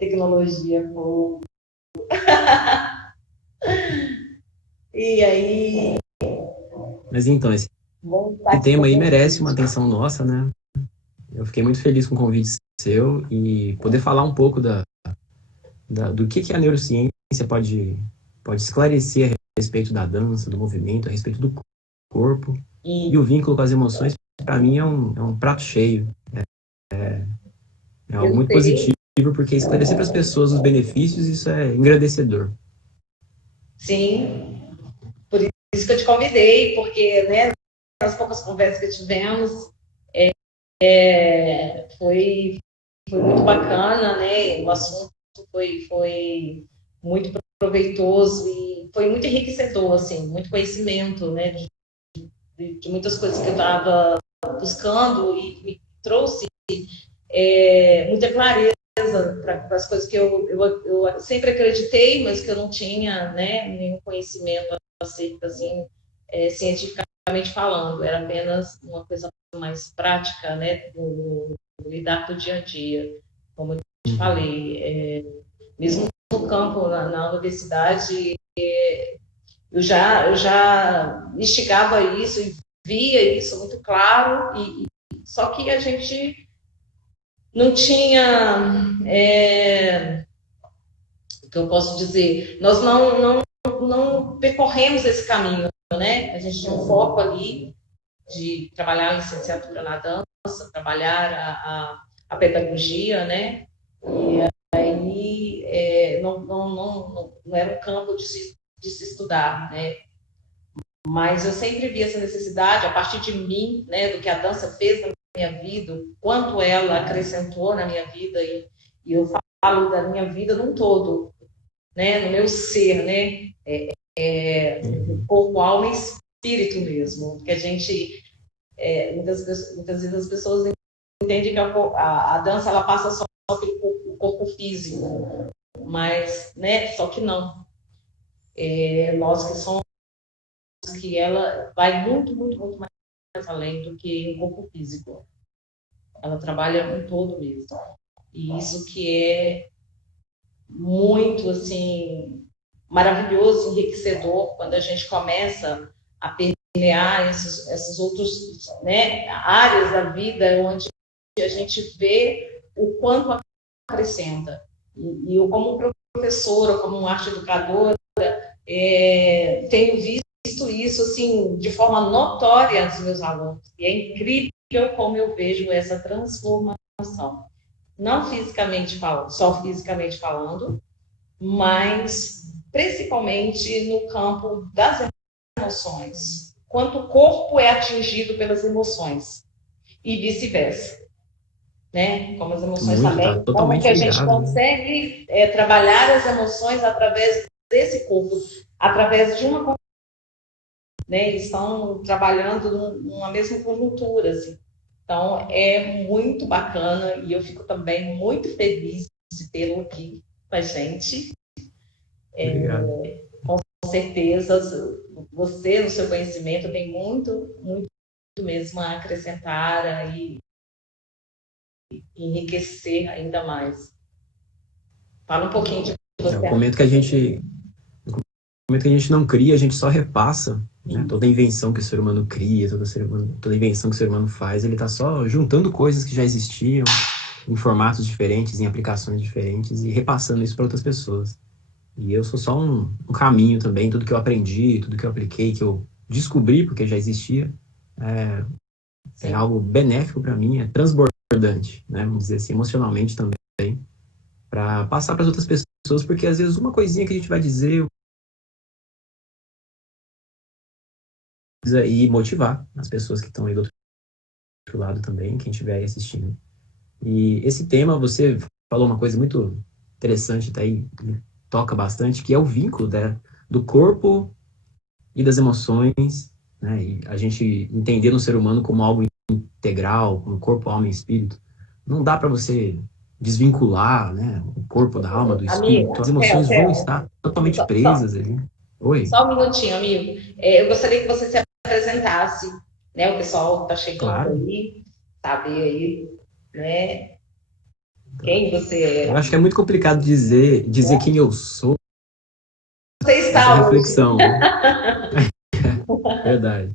Tecnologia, pô. E aí... Mas então, esse tema aí merece uma atenção nossa, né? Eu fiquei muito feliz com o convite seu e poder falar um pouco do que a neurociência pode esclarecer a respeito da dança, do movimento, a respeito do corpo e o vínculo com as emoções, para mim é um prato cheio. É algo muito positivo, porque esclarecer para as pessoas os benefícios, isso é engrandecedor. Sim, por isso que eu te convidei, porque, né, nas poucas conversas que tivemos, foi muito bacana, né? O assunto foi muito proveitoso e foi muito enriquecedor, assim, muito conhecimento, né? De muitas coisas que eu estava buscando e me trouxe muita clareza para as coisas que eu sempre acreditei, mas que eu não tinha, né, nenhum conhecimento acerca, assim, cientificamente falando. Era apenas uma coisa mais prática, né, do lidar do dia a dia. Como eu te falei, mesmo no campo, na universidade, eu já instigava isso e via isso muito claro, só que a gente não tinha, o que eu posso dizer, nós não percorremos esse caminho, né? A gente tinha um foco ali de trabalhar a licenciatura na dança, trabalhar a pedagogia, né? E aí não era um campo de se estudar, né? Mas eu sempre vi essa necessidade, a partir de mim, né, do que a dança fez na minha vida, o quanto ela acrescentou na minha vida, e eu falo da minha vida num todo, né, no meu ser, né, corpo, alma e espírito mesmo, porque a gente, muitas vezes as pessoas entendem que a dança ela passa só pelo corpo físico, mas, né, só que não. Nós que somos, que ela vai muito, muito, muito mais além do que o corpo físico. Ela trabalha em todo mesmo. E isso que é muito, assim, maravilhoso, enriquecedor, quando a gente começa a permear esses outros, né, áreas da vida onde a gente vê o quanto acrescenta. E eu, como professora, como arte educadora, tenho visto isso, assim, de forma notória nos meus alunos. E é incrível como eu vejo essa transformação. Não fisicamente falando, só fisicamente falando, mas principalmente no campo das emoções. Quanto o corpo é atingido pelas emoções e vice-versa. Né? Como as emoções Muito, também. tá Como que a gente ligado, consegue trabalhar as emoções através desse corpo, através de uma, né? Eles estão trabalhando numa mesma conjuntura, assim. Então, é muito bacana e eu fico também muito feliz de tê-lo aqui com a gente. Com certeza, você, no seu conhecimento, tem muito, muito mesmo a acrescentar e enriquecer ainda mais. Fala um pouquinho de você. No momento que a gente não cria, a gente só repassa, né? Toda invenção que o ser humano cria, toda invenção que o ser humano faz, ele está só juntando coisas que já existiam em formatos diferentes, em aplicações diferentes e repassando isso para outras pessoas. E eu sou só um caminho também, tudo que eu aprendi, tudo que eu apliquei, que eu descobri porque já existia, é algo benéfico para mim, é transbordante, né? Vamos dizer assim, emocionalmente também, para passar para as outras pessoas, porque às vezes uma coisinha que a gente vai dizer e motivar as pessoas que estão aí do outro lado também, quem estiver aí assistindo. E esse tema, você falou uma coisa muito interessante, tá aí, me toca bastante, que é o vínculo do corpo e das emoções, né? E a gente entender no ser humano como algo integral, como corpo, alma e espírito. Não dá para você desvincular, né, o corpo da alma, do espírito. Amiga, As emoções vão estar totalmente presas ali. Oi? Só um minutinho, amigo. Eu gostaria que você se apresentasse, né? O pessoal está chegando Claro. aí, saber aí, né? Quem você Eu é? acho que é muito complicado dizer quem eu sou, Você essa está hoje. reflexão, né? Verdade.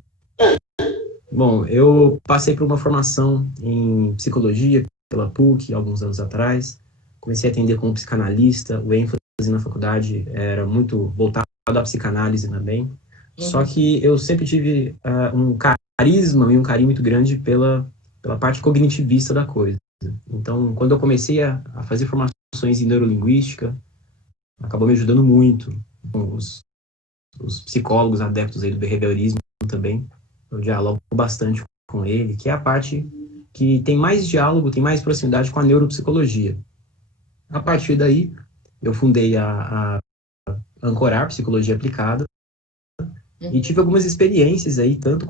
Bom, eu passei por uma formação em psicologia pela PUC alguns anos atrás. Comecei a atender como psicanalista. O ênfase na faculdade era muito voltado à psicanálise também. Só Uhum. que eu sempre tive um carisma e um carinho muito grande pela parte cognitivista da coisa. Então, quando eu comecei a fazer formações em neurolinguística, acabou me ajudando muito com os psicólogos adeptos aí do behaviorismo também. Eu dialogo bastante com ele, que é a parte que tem mais diálogo, tem mais proximidade com a neuropsicologia. A partir daí, eu fundei a Ancorar Psicologia Aplicada e tive algumas experiências aí, tanto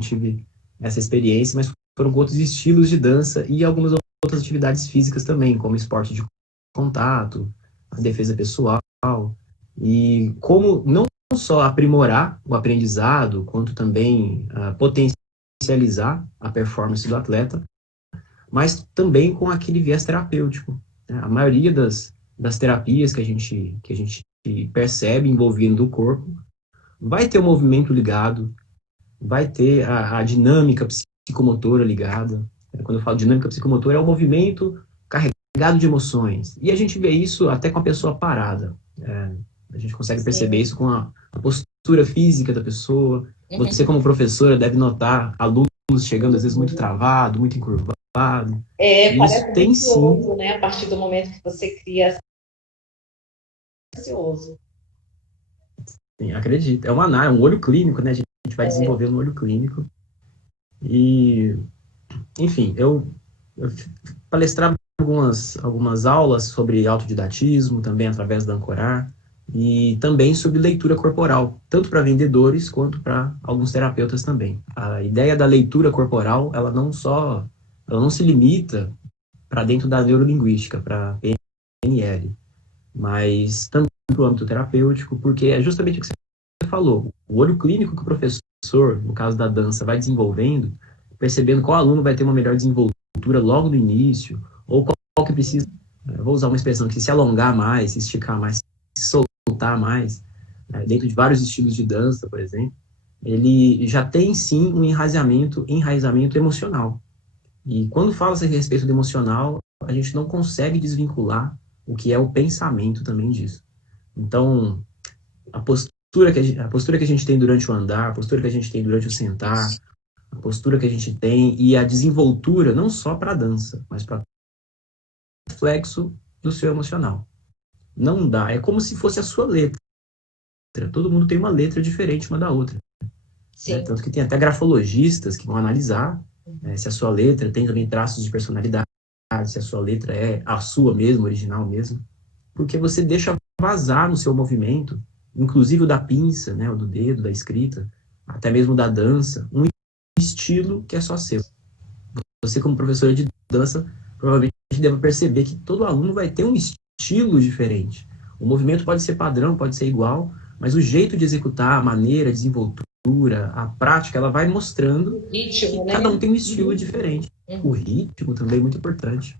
tive essa experiência, mas foram com outros estilos de dança e algumas outras atividades físicas também, como esporte de contato, a defesa pessoal, e como não só aprimorar o aprendizado, quanto também potencializar a performance do atleta, mas também com aquele viés terapêutico, né? A maioria das terapias que a gente percebe envolvendo o corpo vai ter o movimento ligado, vai ter a dinâmica psicomotora ligada. Quando eu falo dinâmica psicomotora, é o movimento carregado de emoções. E a gente vê isso até com a pessoa parada. A gente consegue perceber Sim. isso com a postura física da pessoa. Você, Uhum. como professora, deve notar alunos chegando, às vezes, muito travado, muito encurvado. E isso Parece tem, sim, vicioso, né? A partir do momento que você cria vicioso. sim, acredito. É uma análise, um olho clínico, né? A gente vai desenvolvendo um olho clínico. E, enfim, eu palestrava algumas aulas sobre autodidatismo, também através da Ancorar, e também sobre leitura corporal, tanto para vendedores quanto para alguns terapeutas também. A ideia da leitura corporal, ela não se limita para dentro da neurolinguística, para PNL, mas também para o âmbito terapêutico, porque é justamente o que você falou, o olho clínico que o professor, no caso da dança, vai desenvolvendo, percebendo qual aluno vai ter uma melhor desenvoltura logo no início, ou qual que precisa, vou usar uma expressão que se alongar mais, se esticar mais, se soltar mais, dentro de vários estilos de dança, por exemplo, ele já tem sim um enraizamento emocional. E quando fala-se a respeito do emocional, a gente não consegue desvincular o que é o pensamento também disso. Então, a postura que a gente tem durante o andar, a postura que a gente tem durante o sentar, a postura que a gente tem e a desenvoltura, não só para a dança, mas para o reflexo do seu emocional. Não dá, é como se fosse a sua letra. Todo mundo tem uma letra diferente uma da outra. Né? Tanto que tem até grafologistas que vão analisar se a sua letra tem também traços de personalidade, se a sua letra é a sua mesmo, original mesmo. Porque você deixa vazar no seu movimento, inclusive o da pinça, né, o do dedo, da escrita, até mesmo da dança, um estilo que é só seu. Você, como professora de dança, provavelmente deve perceber que todo aluno vai ter um estilo diferente. O movimento pode ser padrão, pode ser igual, mas o jeito de executar, a maneira, a desenvoltura, a prática, ela vai mostrando Ritmo, que né? cada um tem um estilo diferente. O ritmo também é muito importante.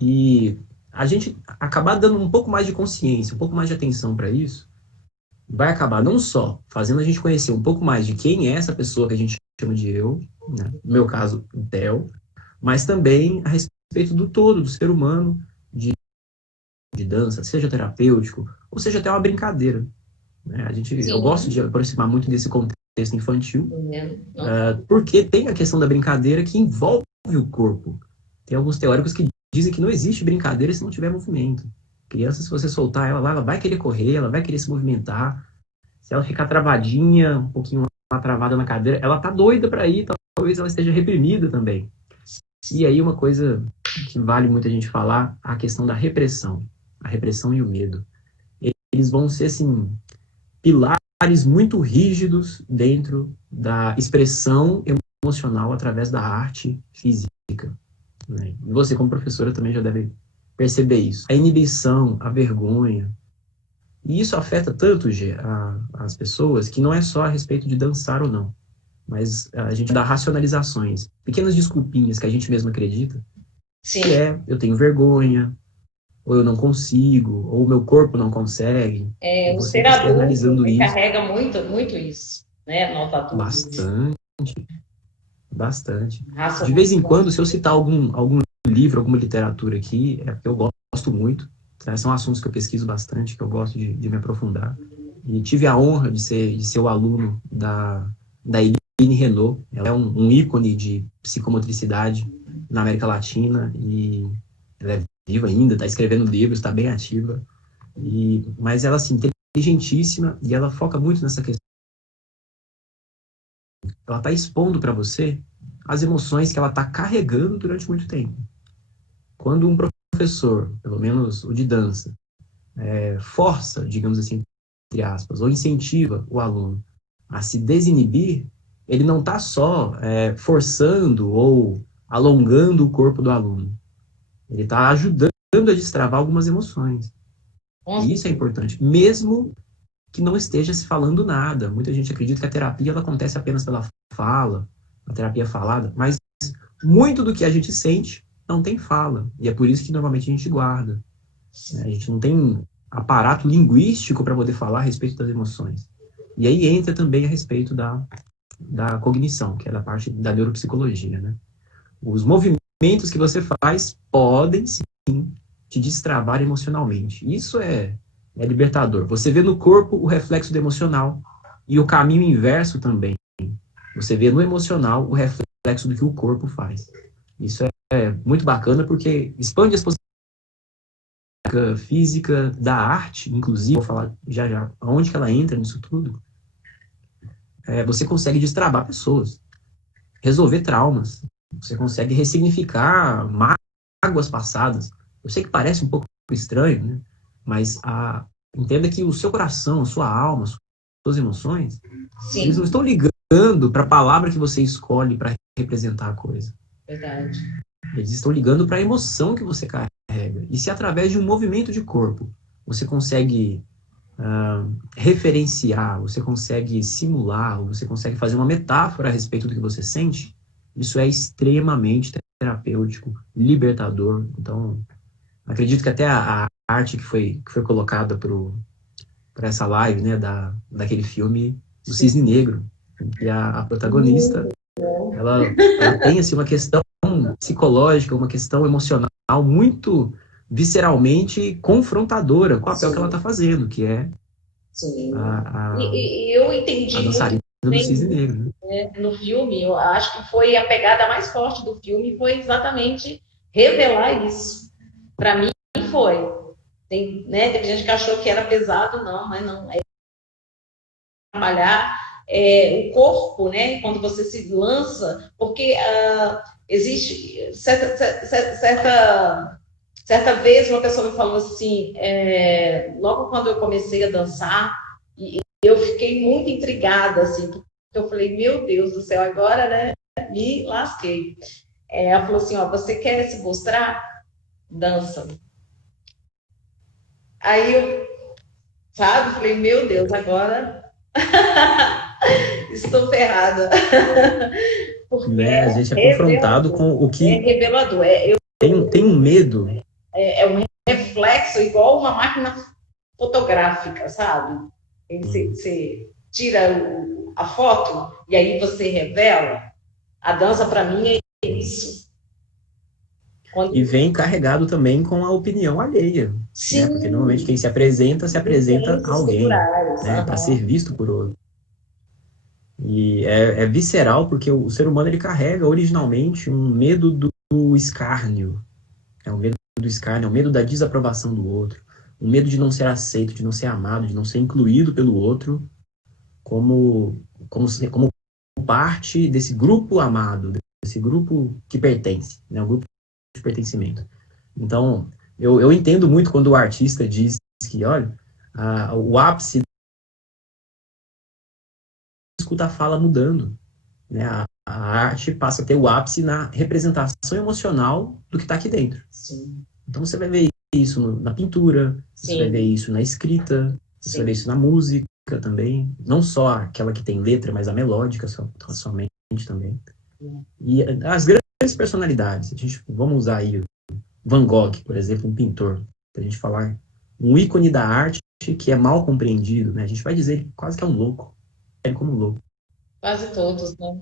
E a gente acabar dando um pouco mais de consciência, um pouco mais de atenção para isso, vai acabar não só fazendo a gente conhecer um pouco mais de quem é essa pessoa que a gente chama de eu, né? No meu caso, o Theo, mas também a respeito do todo, do ser humano, de dança, seja terapêutico, ou seja até uma brincadeira. Né? Eu gosto de aproximar muito desse contexto infantil, porque tem a questão da brincadeira que envolve o corpo. Tem alguns teóricos que dizem que não existe brincadeira se não tiver movimento. Criança, se você soltar ela lá, ela vai querer correr, ela vai querer se movimentar. Se ela ficar travadinha, um pouquinho lá travada na cadeira, ela tá doida para ir, talvez ela esteja reprimida também. E aí uma coisa que vale muito a gente falar, a questão da repressão. A repressão e o medo. Eles vão ser, assim, pilares muito rígidos dentro da expressão emocional através da arte física. Né? E você, como professora, também já deve perceber isso. A inibição, a vergonha. E isso afeta tanto, Gê, as pessoas, que não é só a respeito de dançar ou não, mas a gente dá racionalizações, pequenas desculpinhas que a gente mesmo acredita, Sim. que é eu tenho vergonha, ou eu não consigo, ou o meu corpo não consegue. O Você ser adulto externalizando isso carrega muito, muito isso, né? Nós adultos. bastante, bastante. Raça De vez em quando, se eu citar algum livro, alguma literatura aqui, é porque eu gosto muito, tá? São assuntos que eu pesquiso bastante, que eu gosto de me aprofundar. E tive a honra de ser o aluno da Eline Renault. Ela é um ícone de psicomotricidade na América Latina e ela é viva ainda, está escrevendo livros, está bem ativa. Mas ela, assim, inteligentíssima e ela foca muito nessa questão. Ela está expondo para você as emoções que ela está carregando durante muito tempo. Quando um professor, pelo menos o de dança, força, digamos assim, entre aspas, ou incentiva o aluno a se desinibir, ele não está só forçando ou alongando o corpo do aluno. Ele está ajudando a destravar algumas emoções. E isso é importante, mesmo que não esteja se falando nada. Muita gente acredita que a terapia ela acontece apenas pela fala, a terapia falada, mas muito do que a gente sente não tem fala. E é por isso que normalmente a gente guarda. A gente não tem aparato linguístico para poder falar a respeito das emoções. E aí entra também a respeito da cognição, que é da parte da neuropsicologia, né? Os movimentos que você faz podem, sim, te destravar emocionalmente. Isso é libertador. Você vê no corpo o reflexo do emocional e o caminho inverso também. Você vê no emocional o reflexo do que o corpo faz. Isso é muito bacana porque expande as possibilidades física, da arte, inclusive, vou falar já, aonde que ela entra nisso tudo, você consegue destravar pessoas, resolver traumas, você consegue ressignificar mágoas passadas. Eu sei que parece um pouco estranho, né? Mas entenda que o seu coração, a sua alma, as suas emoções, Sim. Eles não estão ligando para a palavra que você escolhe para representar a coisa. Verdade. Eles estão ligando para a emoção que você carrega. E se através de um movimento de corpo você consegue referenciar, você consegue simular, ou você consegue fazer uma metáfora a respeito do que você sente, isso é extremamente terapêutico, libertador. Então, acredito que até a arte que foi colocada para essa live, né, daquele filme do Cisne Negro, que a protagonista, ela tem assim, uma questão psicológica, uma questão emocional muito visceralmente confrontadora com o papel que ela está fazendo, que é Sim. a Eu entendi dançarina do Cisne Negro. Né? No filme, eu acho que foi a pegada mais forte do filme, foi exatamente revelar isso. Para mim, foi. Teve gente que achou que era pesado, não, mas não. É trabalhar o corpo, né? Quando você se lança, porque existe certa vez uma pessoa me falou assim, logo quando eu comecei a dançar, e eu fiquei muito intrigada, assim, porque eu falei, meu Deus do céu, agora, né, me lasquei. Ela falou assim, ó, você quer se mostrar? Dança. Aí eu, sabe, falei, meu Deus, agora estou ferrada. Porque a gente é confrontado com o que... É revelador. Tem um medo. É um reflexo igual uma máquina fotográfica, sabe? Você tira a foto e aí você revela. A dança, para mim, é isso. E vem carregado também com a opinião alheia. Sim. Né? Porque normalmente quem se apresenta a alguém, né? Para ser visto por outro. E é visceral porque o ser humano ele carrega originalmente um medo do escárnio. É o medo do escárnio, é o medo da desaprovação do outro, o medo de não ser aceito, de não ser amado, de não ser incluído pelo outro como parte desse grupo amado, desse grupo que pertence, né? O grupo de pertencimento. Então, eu entendo muito quando o artista diz que, olha, o ápice escuta a fala mudando, né? A arte passa a ter o ápice na representação emocional do que está aqui dentro. Sim. Então você vai ver isso na pintura, você vai ver isso na escrita, você vai ver isso na música também, não só aquela que tem letra, mas a melódica somente também. E as grandes personalidades, vamos usar aí Van Gogh, por exemplo, um pintor, para a gente falar, um ícone da arte que é mal compreendido, né? A gente vai dizer quase que é um louco, é como um louco. Quase todos, né?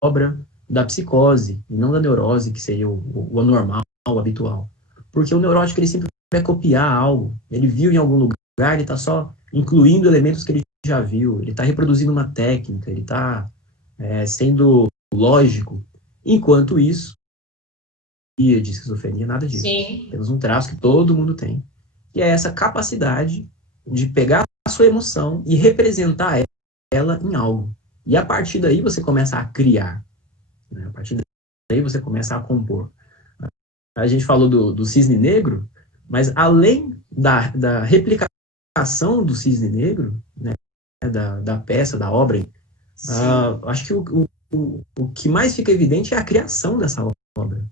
Obra da psicose e não da neurose, que seria o anormal, o habitual. Porque o neurótico, ele sempre vai copiar algo. Ele viu em algum lugar, ele está só incluindo elementos que ele já viu. Ele está reproduzindo uma técnica, ele está sendo lógico. Enquanto isso, de esquizofrenia, nada disso. Sim. Temos um traço que todo mundo tem, que é essa capacidade de pegar a sua emoção e representar ela em algo. E a partir daí você começa a criar. Né? A partir daí você começa a compor. A gente falou do cisne negro, mas além da replicação do cisne negro, né, da peça, da obra, acho que o que mais fica evidente é a criação dessa obra.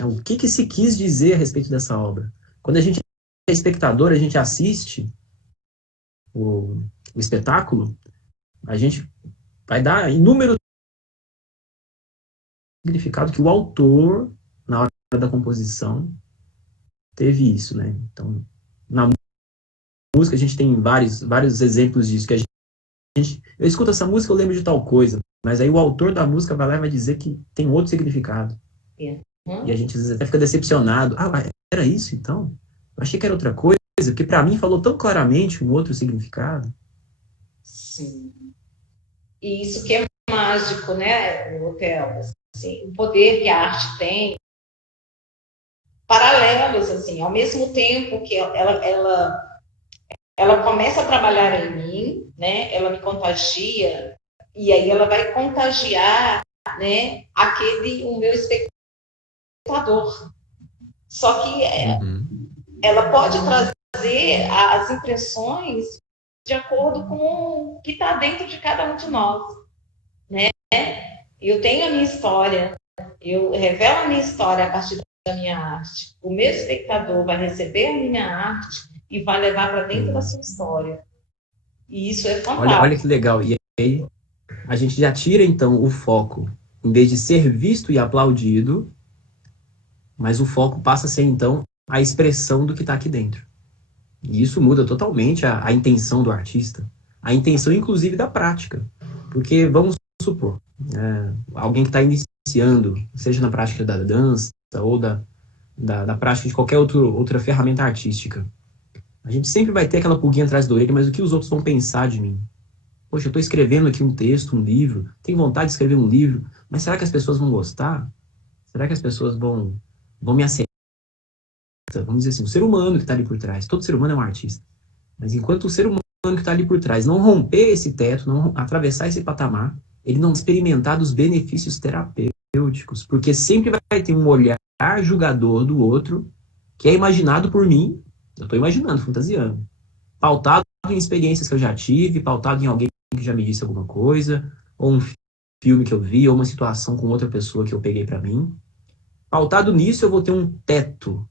O que se quis dizer a respeito dessa obra? Quando a gente é espectador, a gente assiste o espetáculo, a gente vai dar inúmeros significados que o autor, na hora da composição, teve isso, né? Então, na música a gente tem vários exemplos disso, que eu escuto essa música, eu lembro de tal coisa, mas aí o autor da música vai lá e vai dizer que tem outro significado. E a gente às vezes até fica decepcionado. Era isso então? Eu achei que era outra coisa, porque para mim falou tão claramente um outro significado. Sim. E isso que é mágico, né, Theo? Assim, o poder que a arte tem, paralelos, assim, ao mesmo tempo que ela começa a trabalhar em mim, né? Ela me contagia, e aí ela vai contagiar, né, o meu espectador. Só que ela pode trazer as impressões de acordo com o que está dentro de cada um de nós, né? Eu tenho a minha história, eu revelo a minha história a partir da minha arte. O meu espectador vai receber a minha arte e vai levar para dentro da sua história. E isso é fantástico. Olha que legal. E aí a gente já tira, então, o foco, em vez de ser visto e aplaudido, mas o foco passa a ser, então, a expressão do que está aqui dentro. E isso muda totalmente a intenção do artista, a intenção, inclusive, da prática. Porque, vamos supor, alguém que está iniciando, seja na prática da dança ou da prática de qualquer outra ferramenta artística, a gente sempre vai ter aquela pulguinha atrás da orelha, mas o que os outros vão pensar de mim? Poxa, eu estou escrevendo aqui um texto, um livro, tenho vontade de escrever um livro, mas será que as pessoas vão gostar? Será que as pessoas vão me aceitar? Vamos dizer assim, o ser humano que está ali por trás, todo ser humano é um artista, mas enquanto o ser humano que está ali por trás não romper esse teto, não atravessar esse patamar, ele não experimentar dos benefícios terapêuticos, porque sempre vai ter um olhar julgador do outro, que é imaginado por mim, eu estou imaginando, fantasiando, pautado em experiências que eu já tive, pautado em alguém que já me disse alguma coisa, ou um filme que eu vi, ou uma situação com outra pessoa que eu peguei para mim. Pautado nisso, eu vou ter um teto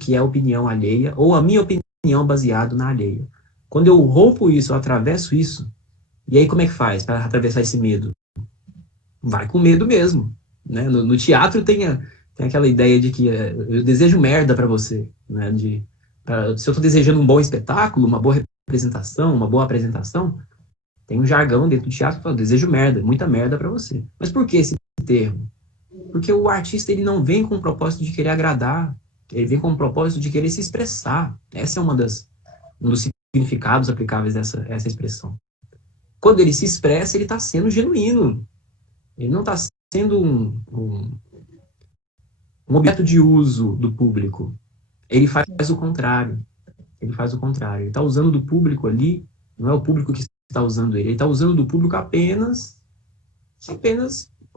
que é a opinião alheia, ou a minha opinião baseado na alheia. Quando eu rompo isso, eu atravesso isso, e aí como é que faz para atravessar esse medo? Vai com medo mesmo. Né? No teatro tem aquela ideia de que eu desejo merda para você. Né? Se eu estou desejando um bom espetáculo, uma boa representação, uma boa apresentação, tem um jargão dentro do teatro que fala, desejo merda, muita merda para você. Mas por que esse termo? Porque o artista ele não vem com o propósito de querer agradar, ele vem com o propósito de querer se expressar. Essa é um dos significados aplicáveis dessa expressão. Quando ele se expressa, ele está sendo genuíno. Ele não está sendo um objeto de uso do público. Ele faz o contrário. Ele está usando do público ali, não é o público que está usando ele. Ele está usando do público apenas.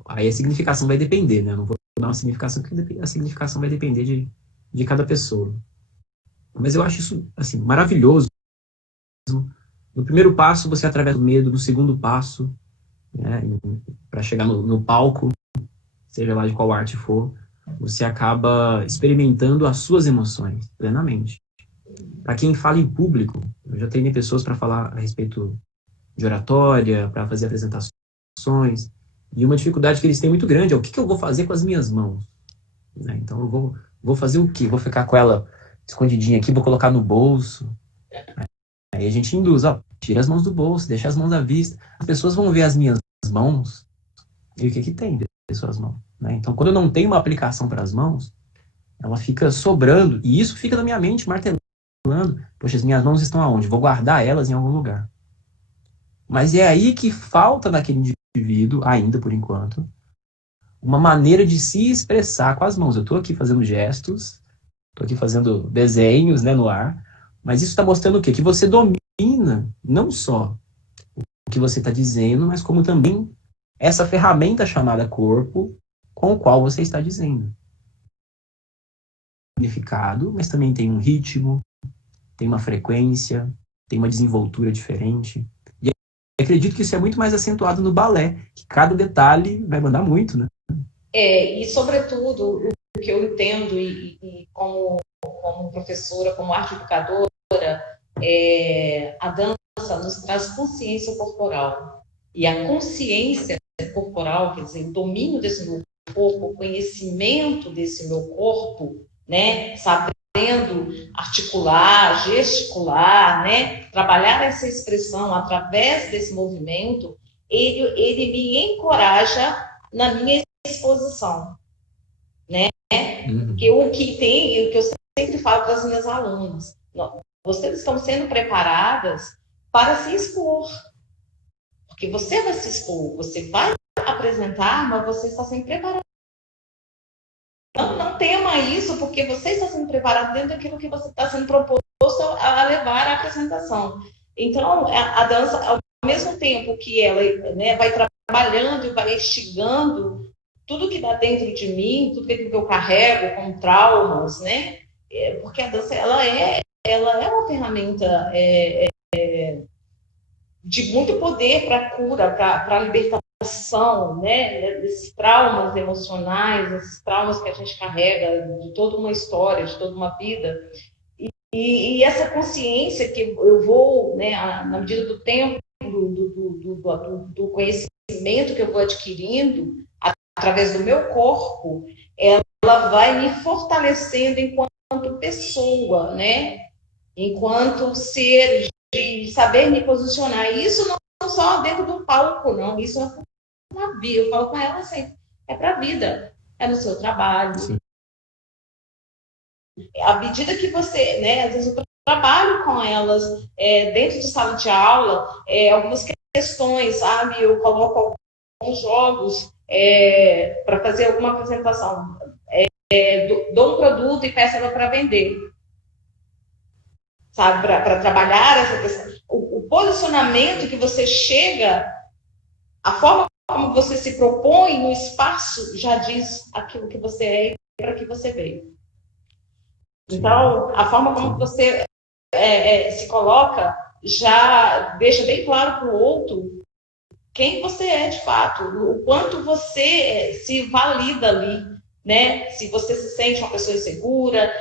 Aí a significação vai depender, né? Eu não vou dar uma significação, porque a significação vai depender de cada pessoa. Mas eu acho isso, assim, maravilhoso. No primeiro passo, você atravessa o medo. No segundo passo, né, para chegar no palco, seja lá de qual arte for, você acaba experimentando as suas emoções plenamente. para quem fala em público, eu já treinei pessoas para falar a respeito de oratória, para fazer apresentações, e uma dificuldade que eles têm muito grande é o que eu vou fazer com as minhas mãos, né? Então eu vou fazer o quê? Vou ficar com ela escondidinha aqui, vou colocar no bolso. Aí a gente induz, ó, tira as mãos do bolso, deixa as mãos à vista. As pessoas vão ver as minhas mãos e o que tem dentro das suas mãos, né? Então, quando eu não tenho uma aplicação para as mãos, ela fica sobrando, e isso fica na minha mente, martelando. Poxa, as minhas mãos estão aonde? Vou guardar elas em algum lugar. Mas é aí que falta naquele indivíduo, ainda por enquanto, uma maneira de se expressar com as mãos. Eu estou aqui fazendo gestos, estou aqui fazendo desenhos, né, no ar, mas isso está mostrando o quê? Que você domina não só o que você está dizendo, mas como também essa ferramenta chamada corpo, com o qual você está dizendo. Significado, mas também tem um ritmo, tem uma frequência, tem uma desenvoltura diferente. E acredito que isso é muito mais acentuado no balé, que cada detalhe vai mandar muito, né? E sobretudo, o que eu entendo, e como professora, como arte educadora, a dança nos traz consciência corporal. E a consciência corporal, quer dizer, o domínio desse meu corpo, o conhecimento desse meu corpo, né, sabendo articular, gesticular, né, trabalhar essa expressão através desse movimento, ele me encoraja na minha exposição, né? Porque o que eu sempre falo para as minhas alunas, vocês estão sendo preparadas para se expor, porque você vai se expor, você vai apresentar, mas você está sendo preparado. Não tema isso, porque você está sendo preparado dentro daquilo que você está sendo proposto a levar à apresentação. Então, a dança, ao mesmo tempo que ela, né, vai trabalhando e vai instigando tudo que dá dentro de mim, tudo que eu carrego com traumas, né? Porque a dança, ela é uma ferramenta de muito poder para a cura, para a libertação, né, desses traumas emocionais, esses traumas que a gente carrega de toda uma história, de toda uma vida. E essa consciência que eu vou, né, na medida do tempo, do conhecimento que eu vou adquirindo, através do meu corpo, ela vai me fortalecendo enquanto pessoa, né? Enquanto ser, de saber me posicionar. E isso não só dentro do palco, não. Isso é na vida. Eu falo com ela assim, é para a vida. É no seu trabalho. Sim. À medida que você, né? Às vezes eu trabalho com elas dentro de sala de aula, algumas questões, sabe? Eu coloco alguns jogos para fazer alguma apresentação. Dou um produto e peço ela para vender. Sabe? Para trabalhar essa questão. O posicionamento que você chega, a forma como você se propõe no espaço já diz aquilo que você é e para que você veio. Então, a forma como você se coloca já deixa bem claro para o outro quem você é de fato, o quanto você se valida ali, né? Se você se sente uma pessoa insegura,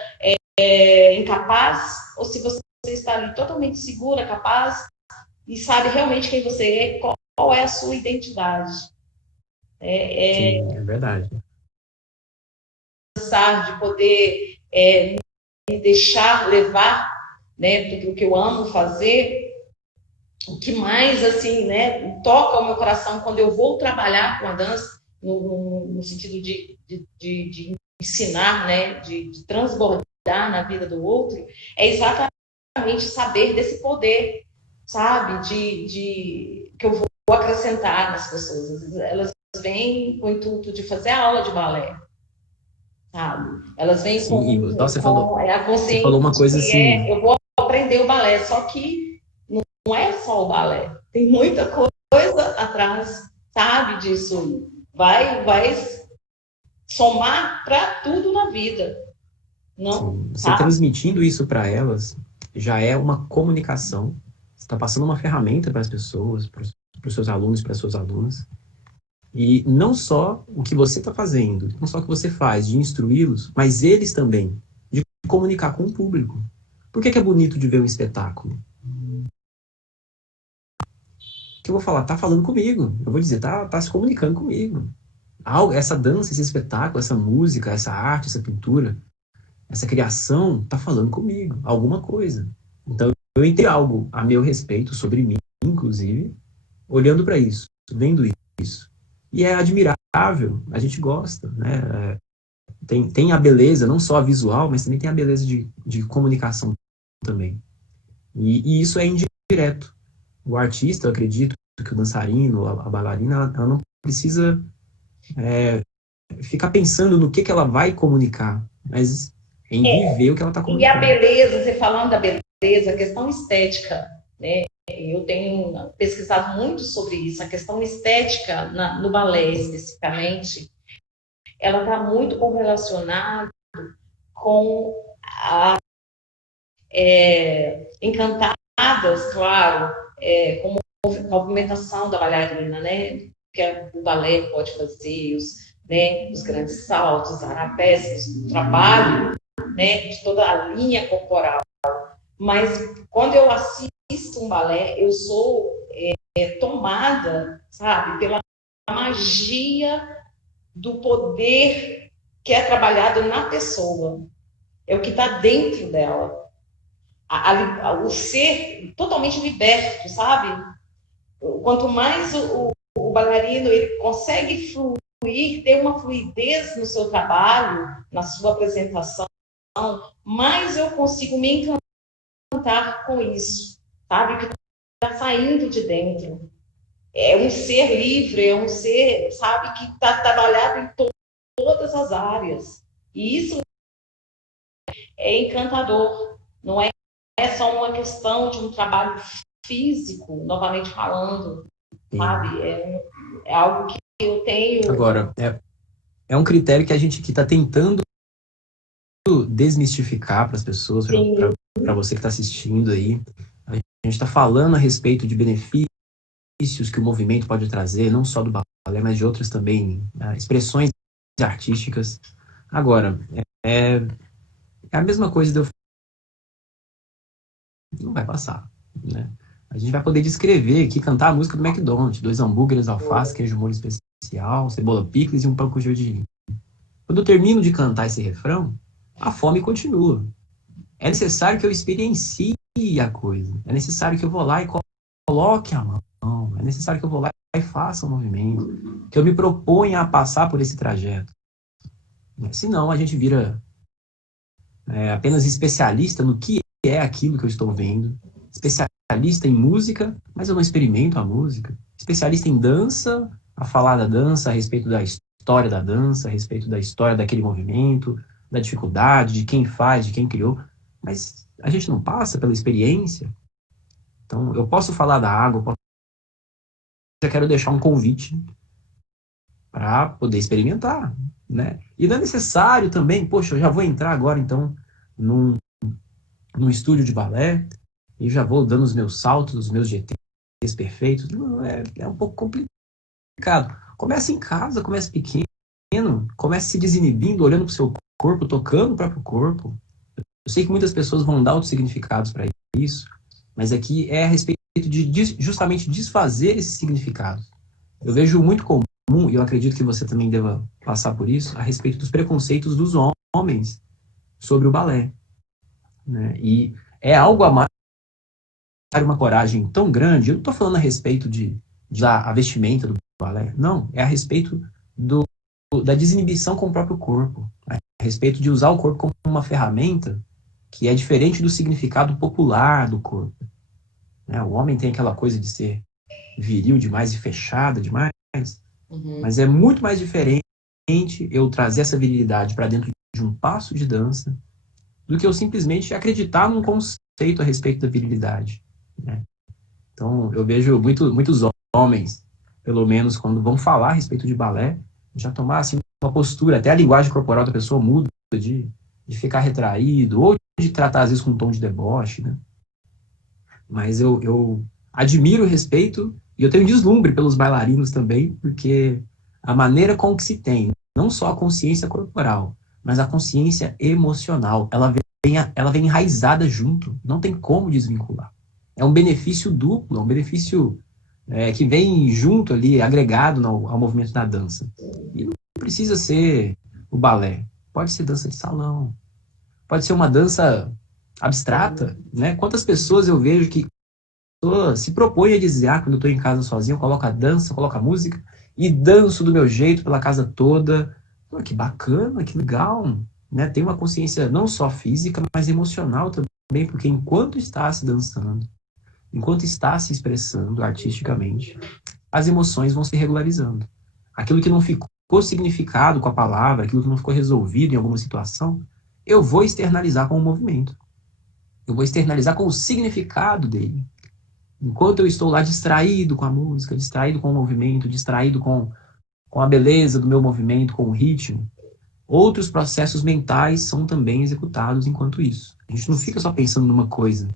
incapaz, ou se você está ali totalmente segura, capaz e sabe realmente quem você é, qual é a sua identidade. Sim, é verdade. De poder me deixar levar, né, do que eu amo fazer. O que mais, assim, né, toca o meu coração quando eu vou trabalhar com a dança, no sentido de ensinar, né, de transbordar na vida do outro, é exatamente saber desse poder, sabe, que eu vou acrescentar nas pessoas. Elas vêm com o intuito de fazer a aula de balé, sabe? Elas vêm com a consciência você falou uma coisa que assim, eu vou aprender o balé, só que não é só o balé, tem muita coisa atrás, sabe, disso. Vai somar para tudo na vida. Não, sim, você transmitindo isso para elas já é uma comunicação. Você está passando uma ferramenta para as pessoas, para os seus alunos, para as suas alunas. E não só o que você está fazendo, não só o que você faz de instruí-los, mas eles também, de comunicar com o público. Por que é bonito de ver um espetáculo? Que eu vou falar, tá falando comigo. Eu vou dizer, tá se comunicando comigo. Essa dança, esse espetáculo, essa música, essa arte, essa pintura, essa criação, tá falando comigo. Alguma coisa. Então, eu entrei algo a meu respeito, sobre mim, inclusive, olhando para isso, vendo isso. E é admirável, a gente gosta, né? Tem a beleza, não só a visual, mas também tem a beleza de comunicação também. E isso é indireto. O artista, eu acredito que o dançarino, a bailarina, ela não precisa ficar pensando no que ela vai comunicar, mas em viver o que ela está E a comunicando. beleza, você falando da beleza, a questão estética, né? Eu tenho pesquisado muito sobre isso, a questão estética no balé especificamente, ela está muito correlacionada com a encantadas, claro, com a movimentação da bailarina, né? Que o balé pode fazer, os grandes saltos, os arabesques, o trabalho, né? De toda a linha corporal. Mas quando eu assisto um balé, eu sou tomada, sabe, pela magia do poder que é trabalhado na pessoa. É o que está dentro dela. O ser totalmente liberto, sabe? Quanto mais o bailarino ele consegue fluir, ter uma fluidez no seu trabalho, na sua apresentação, mais eu consigo me encantar com isso, sabe? Que está saindo de dentro. É um ser livre, é um ser, sabe, que está trabalhado em todas as áreas. E isso é encantador. Não é só uma questão de um trabalho físico, novamente falando, sabe? É algo que eu tenho... Agora, é um critério que a gente aqui está tentando desmistificar para as pessoas, para você que está assistindo aí. A gente está falando a respeito de benefícios que o movimento pode trazer, não só do balé, mas de outras também, expressões artísticas. Agora, é a mesma coisa de eu... Não vai passar, né? A gente vai poder descrever aqui, cantar a música do McDonald's, 2 hambúrgueres, alface, queijo molho especial, cebola picles e um pão com gergelim. Quando eu termino de cantar esse refrão, a fome continua. É necessário que eu experiencie a coisa. É necessário que eu vou lá e coloque a mão. É necessário que eu vou lá e faça o movimento. Que eu me proponha a passar por esse trajeto. Senão a gente vira apenas especialista no que é aquilo que eu estou vendo. Especialista em música, mas eu não experimento a música. Especialista em dança, a falar da dança, a respeito da história da dança, a respeito da história daquele movimento, da dificuldade, de quem faz, de quem criou. Mas a gente não passa pela experiência. Então, eu posso falar da água, já quero deixar um convite para poder experimentar, né? E não é necessário também, poxa, eu já vou entrar agora, então, num estúdio de balé, e já vou dando os meus saltos, os meus GTs perfeitos. Não, é um pouco complicado. Comece em casa, comece pequeno, comece se desinibindo, olhando para o seu corpo, tocando o próprio corpo. Eu sei que muitas pessoas vão dar outros significados para isso, mas aqui é a respeito de justamente desfazer esses significados. Eu vejo muito comum, e eu acredito que você também deva passar por isso, a respeito dos preconceitos dos homens sobre o balé, né? E é algo a mais, uma coragem tão grande. Eu não estou falando a respeito de a vestimenta do balé, não, é a respeito da desinibição com o próprio corpo, a respeito de usar o corpo como uma ferramenta que é diferente do significado popular do corpo. O homem tem aquela coisa de ser viril demais e fechada demais, mas é muito mais diferente eu trazer essa virilidade para dentro de um passo de dança do que eu simplesmente acreditar num conceito a respeito da virilidade, né? Então, eu vejo muitos homens, pelo menos quando vão falar a respeito de balé, já tomar assim, uma postura, até a linguagem corporal da pessoa muda de ficar retraído, ou de tratar às vezes com um tom de deboche, né? Mas eu admiro, respeito, e eu tenho deslumbre pelos bailarinos também, porque a maneira com que se tem, não só a consciência corporal, mas a consciência emocional, ela vem ela vem enraizada junto, não tem como desvincular. É um benefício duplo, é um benefício que vem junto ali, agregado ao movimento da dança. E não precisa ser o balé, pode ser dança de salão, pode ser uma dança abstrata, né? Quantas pessoas eu vejo que se propõem a dizer, quando eu estou em casa sozinho, eu coloco a dança, coloco a música e danço do meu jeito pela casa toda. Pô, que bacana, que legal, né? Tem uma consciência não só física, mas emocional também, porque enquanto está se dançando, enquanto está se expressando artisticamente, as emoções vão se regularizando. Aquilo que não ficou significado com a palavra, aquilo que não ficou resolvido em alguma situação, eu vou externalizar com o movimento. Eu vou externalizar com o significado dele. Enquanto eu estou lá distraído com a música, distraído com o movimento, distraído com a beleza do meu movimento, com o ritmo, outros processos mentais são também executados enquanto isso. A gente não fica só pensando numa coisa,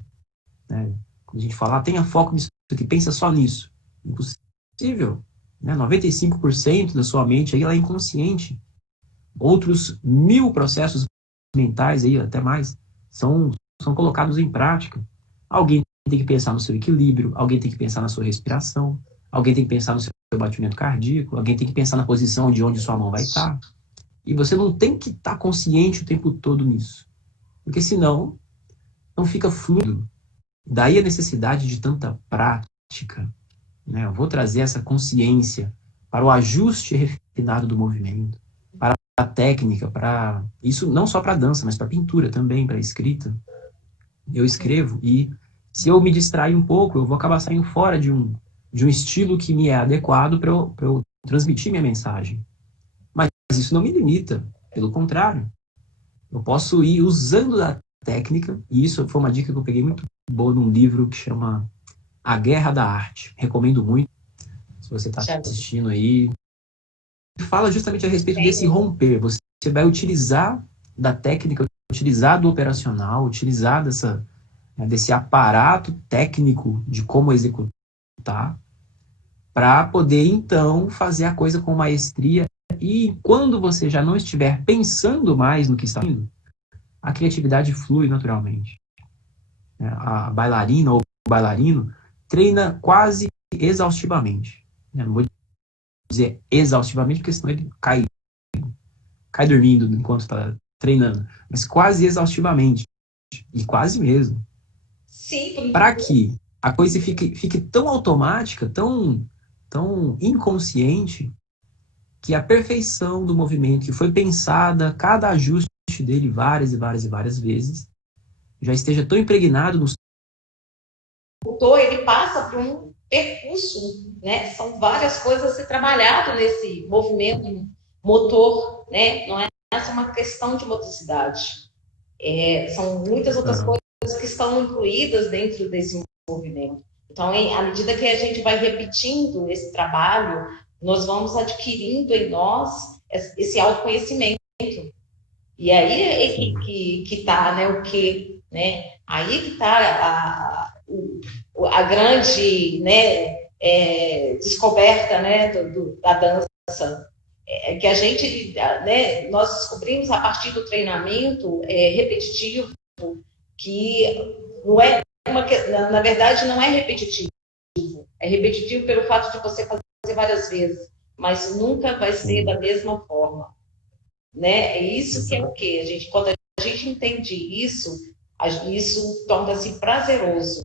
né? Quando a gente fala, tenha foco nisso aqui, pensa só nisso. Impossível, né? 95% da sua mente aí, ela é inconsciente. Outros 1000 processos mentais, aí, até mais, são colocados em prática. Alguém tem que pensar no seu equilíbrio, alguém tem que pensar na sua respiração, alguém tem que pensar no seu batimento cardíaco, alguém tem que pensar na posição de onde sua mão vai estar. E você não tem que estar consciente o tempo todo nisso. Porque senão, não fica fluido. Daí a necessidade de tanta prática, né? Eu vou trazer essa consciência para o ajuste refinado do movimento, para a técnica, para isso não só para a dança, mas para a pintura também, para a escrita. Eu escrevo e se eu me distrair um pouco, eu vou acabar saindo fora de um estilo que me é adequado para eu transmitir minha mensagem. Mas isso não me limita, pelo contrário. Eu posso ir usando a técnica, e isso foi uma dica que eu peguei muito boa num livro que chama A Guerra da Arte. Recomendo muito, se você está assistindo aí. Fala justamente a respeito desse romper. Você vai utilizar da técnica, utilizar do operacional, utilizar desse aparato técnico de como executar, para poder, então, fazer a coisa com maestria. E quando você já não estiver pensando mais no que está indo, a criatividade flui naturalmente. A bailarina ou o bailarino treina quase exaustivamente. Não vou dizer exaustivamente, porque senão ele cai dormindo enquanto está treinando. Mas quase exaustivamente. E quase mesmo. Sim. Para que a coisa fique tão automática, tão inconsciente, que a perfeição do movimento, que foi pensada, cada ajuste dele várias e várias e várias vezes, já esteja tão impregnado no autor, ele passa por um percurso, né? São várias coisas a ser trabalhado nesse movimento motor, né? Não é só uma questão de motricidade. São muitas outras coisas que estão incluídas dentro desse movimento. Então, à medida que a gente vai repetindo esse trabalho, nós vamos adquirindo em nós esse autoconhecimento. E aí é que está, né, o que, né? Aí que está a grande, né, descoberta, né, da dança, que a gente, né, nós descobrimos a partir do treinamento repetitivo, que não é na verdade não é repetitivo, é repetitivo pelo fato de você fazer várias vezes, mas nunca vai ser da mesma forma, né? É isso que é o quê? Quando a gente entende isso torna-se prazeroso.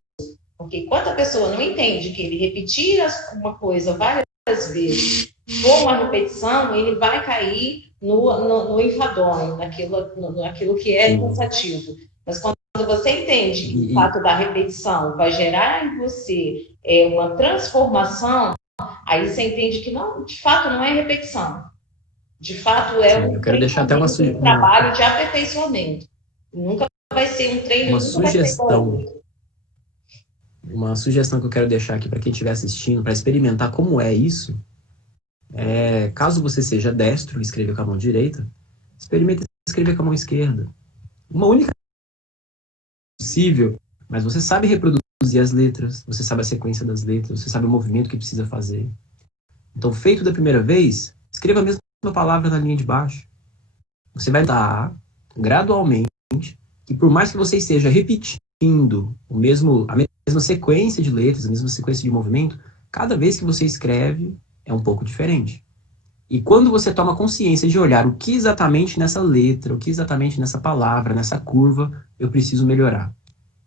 Porque enquanto a pessoa não entende que ele repetir uma coisa várias vezes com uma repetição, ele vai cair no enfadonho, naquilo que é cansativo. Mas quando você entende que o fato da repetição vai gerar em você uma transformação, aí você entende que não, de fato não é repetição. De fato eu quero deixar até um trabalho de aperfeiçoamento. Nunca vai ser um treino, uma sugestão. Uma sugestão que eu quero deixar aqui para quem estiver assistindo, para experimentar como é isso, caso você seja destro e escreva com a mão direita, experimente escrever com a mão esquerda. Uma única possível, mas você sabe reproduzir as letras, você sabe a sequência das letras, você sabe o movimento que precisa fazer. Então, feito da primeira vez, escreva a mesma palavra na linha de baixo. Você vai dar gradualmente E por mais que você esteja repetindo a mesma sequência de letras, a mesma sequência de movimento, cada vez que você escreve é um pouco diferente. E quando você toma consciência de olhar o que exatamente nessa letra, o que exatamente nessa palavra, nessa curva, eu preciso melhorar.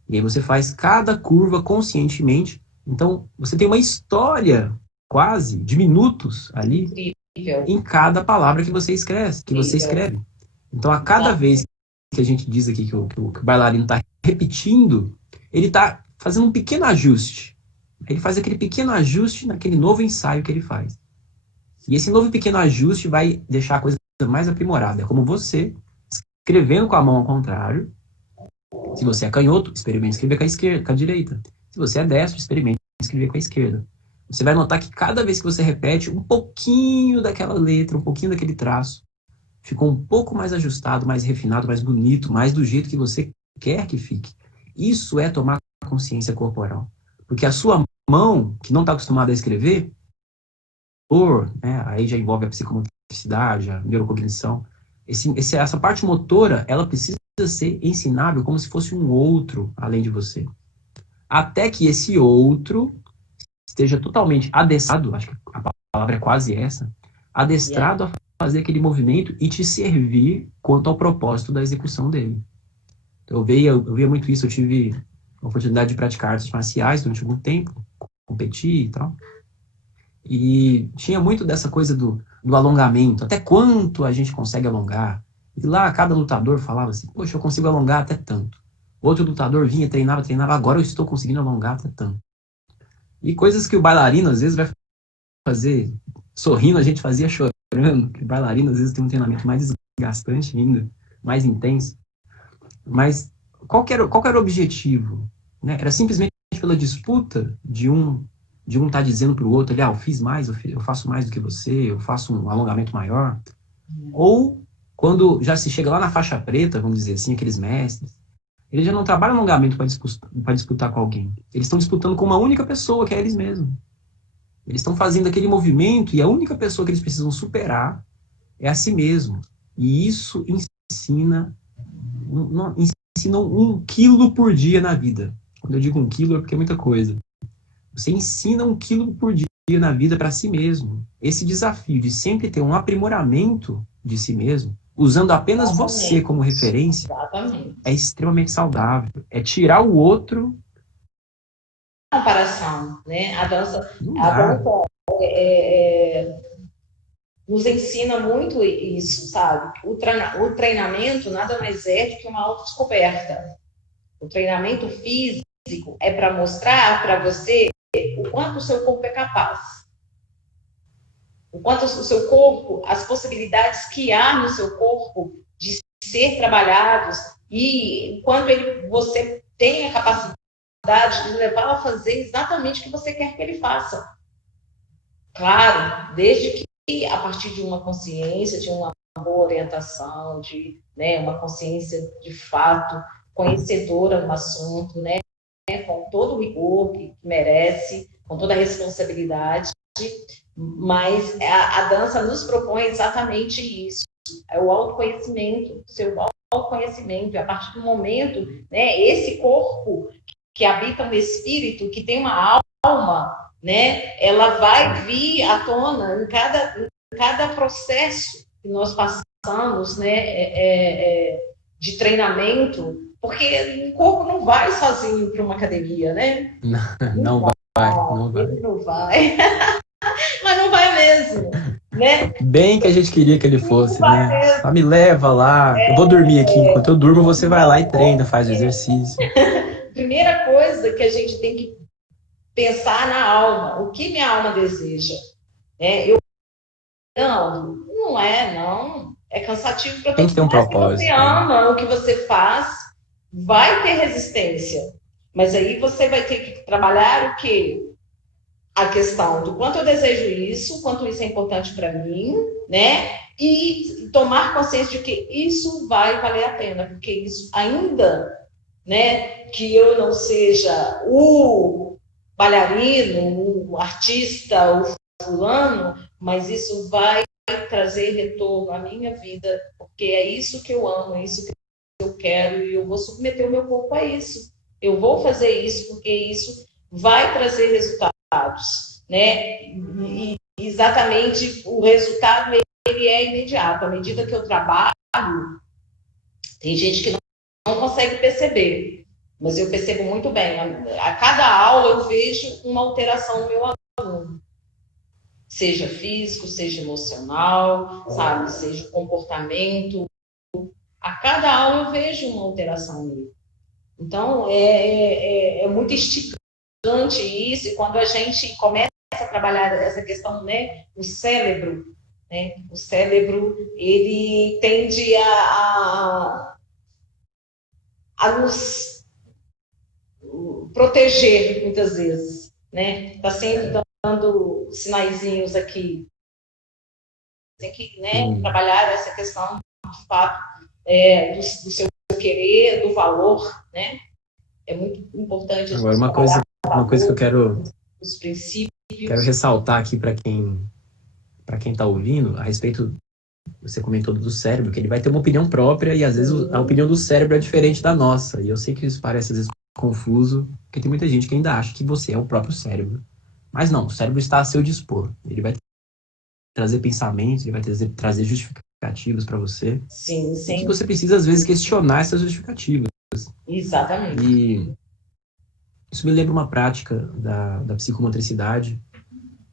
E aí você faz cada curva conscientemente. Então, você tem uma história quase de minutos ali Incrível. em cada palavra que você escreve. Então, a cada vez que a gente diz aqui que o bailarino está repetindo, ele está fazendo um pequeno ajuste. Ele faz aquele pequeno ajuste naquele novo ensaio que ele faz. E esse novo pequeno ajuste vai deixar a coisa mais aprimorada. É como você escrevendo com a mão ao contrário. Se você é canhoto, experimente escrever com a direita. Se você é destro, experimente escrever com a esquerda. Você vai notar que cada vez que você repete um pouquinho daquela letra, um pouquinho daquele traço, ficou um pouco mais ajustado, mais refinado, mais bonito, mais do jeito que você quer que fique. Isso é tomar consciência corporal. Porque a sua mão, que não está acostumada a escrever, aí já envolve a psicomotricidade, a neurocognição. Essa parte motora, ela precisa ser ensinável como se fosse um outro além de você. Até que esse outro esteja totalmente adestrado, acho que a palavra é quase essa, adestrado a fazer aquele movimento e te servir quanto ao propósito da execução dele. Então, eu via muito isso, eu tive a oportunidade de praticar artes marciais durante algum tempo, competir e tal. E tinha muito dessa coisa do alongamento, até quanto a gente consegue alongar. E lá cada lutador falava assim, poxa, eu consigo alongar até tanto. Outro lutador vinha, treinava, agora eu estou conseguindo alongar até tanto. E coisas que o bailarino às vezes vai fazer sorrindo, a gente fazia chorando, porque o bailarino às vezes tem um treinamento mais desgastante ainda, mais intenso. Mas qual que era o objetivo? Né? Era simplesmente pela disputa de um tá dizendo para o outro, eu fiz mais, eu faço mais do que você, eu faço um alongamento maior. Ou quando já se chega lá na faixa preta, vamos dizer assim, aqueles mestres, eles já não trabalham alongamento para disputar com alguém. Eles estão disputando com uma única pessoa, que é eles mesmos. Eles estão fazendo aquele movimento e a única pessoa que eles precisam superar é a si mesmo. E isso ensina 1 quilo por dia na vida. Quando eu digo 1 quilo é porque é muita coisa. Você ensina 1 quilo por dia na vida para si mesmo. Esse desafio de sempre ter um aprimoramento de si mesmo, usando apenas você como referência, é extremamente saudável. É tirar o outro. Comparação, né? A dança nos ensina muito isso, sabe? O treinamento nada mais é do que uma autodescoberta. O treinamento físico é para mostrar para você o quanto o seu corpo é capaz. O quanto o seu corpo, as possibilidades que há no seu corpo de ser trabalhados e o quanto você tem a capacidade de levá-lo a fazer exatamente o que você quer que ele faça. Claro, desde que a partir de uma consciência, de uma boa orientação, de uma consciência de fato conhecedora do assunto, com todo o rigor que merece, com toda a responsabilidade, mas a dança nos propõe exatamente isso, é o autoconhecimento, seu autoconhecimento, e a partir do momento, esse corpo que habita um espírito, que tem uma alma, ela vai vir à tona em cada processo que nós passamos, de treinamento, porque o corpo não vai sozinho para uma academia, né? Não vai. Ele não vai. Mas não vai mesmo, né? Bem que a gente queria que ele fosse, né? Ah, me leva lá. Eu vou dormir aqui. Enquanto eu durmo, você vai lá e treina, faz o exercício. Primeira coisa que a gente tem que pensar na alma. O que minha alma deseja? Não é cansativo para todo mundo. Tem que ter um propósito. Se você ama o que você faz, vai ter resistência. Mas aí você vai ter que trabalhar o quê? A questão do quanto eu desejo isso, quanto isso é importante para mim, E tomar consciência de que isso vai valer a pena, porque isso ainda, que eu não seja o bailarino, o artista, o fulano, mas isso vai trazer retorno à minha vida, porque é isso que eu amo, é isso que eu quero e eu vou submeter o meu corpo a isso. Eu vou fazer isso porque isso vai trazer resultados, né? E exatamente o resultado ele é imediato. À medida que eu trabalho, tem gente que não consegue perceber, mas eu percebo muito bem. A cada aula eu vejo uma alteração no meu aluno. Seja físico, seja emocional, sabe? Seja comportamento. A cada aula eu vejo uma alteração nele. Então, é muito instigante isso, e quando a gente começa a trabalhar essa questão, né, o cérebro, ele tende a nos proteger, muitas vezes, né? Está sempre dando sinaizinhos aqui. Tem que, né, trabalhar essa questão, de fato, do seu querer, do valor, né? É muito importante. Agora, uma coisa que eu quero os princípios. Quero ressaltar aqui para quem está ouvindo, a respeito, você comentou do cérebro, que ele vai ter uma opinião própria e às vezes a opinião do cérebro é diferente da nossa. E eu sei que isso parece às vezes confuso, porque tem muita gente que ainda acha que você é o próprio cérebro. Mas não, o cérebro está a seu dispor. Ele vai trazer pensamentos, ele vai trazer justificativas para você. Sim, sim. E você precisa às vezes questionar essas justificativas. Exatamente. E isso me lembra uma prática da psicomotricidade,